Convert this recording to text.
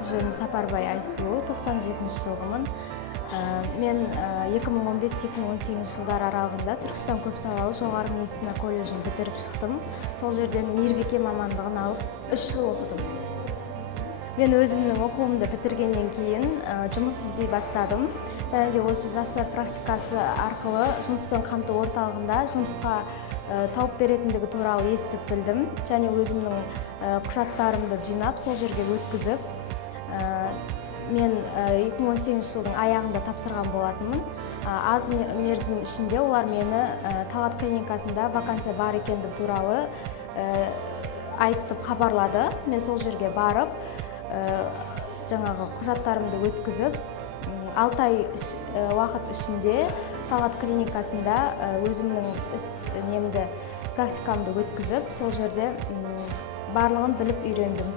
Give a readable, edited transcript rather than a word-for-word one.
аты жөнім Сапарбай Айсұлу, 97 жылғымын. Мен 2015-2018 жылдар аралығында Түркістан көпсалалы жоғары медицина колледжін бітіріп шықтым. Сол жерден мейірбике мамандығын алып 3 жыл оқыдым. Мен өзімнің оқуымды бітіргеннен кейін жұмыс іздей бастадым. Және де осы жастар практикасы арқылы жұмыспен қамту орталығында жұмысқа тауып беретіндігі туралы естіп білдім. Және өзімнің құжаттарымды жинап, сол жерге өткізіп, мен 2018 жылдың аяғында тапсырған болатынмын. Аз мерзім ішінде олар мені Талғат клиникасында вакансия бар екендігі туралы айтып хабарлады. Мен сол жерге барып, жаңағы құжаттарымды өткізіп, 6 ай уақыт ішінде Талғат клиникасында өзімнің практикамды өткізіп, сол жерде барлығын біліп үйрендім.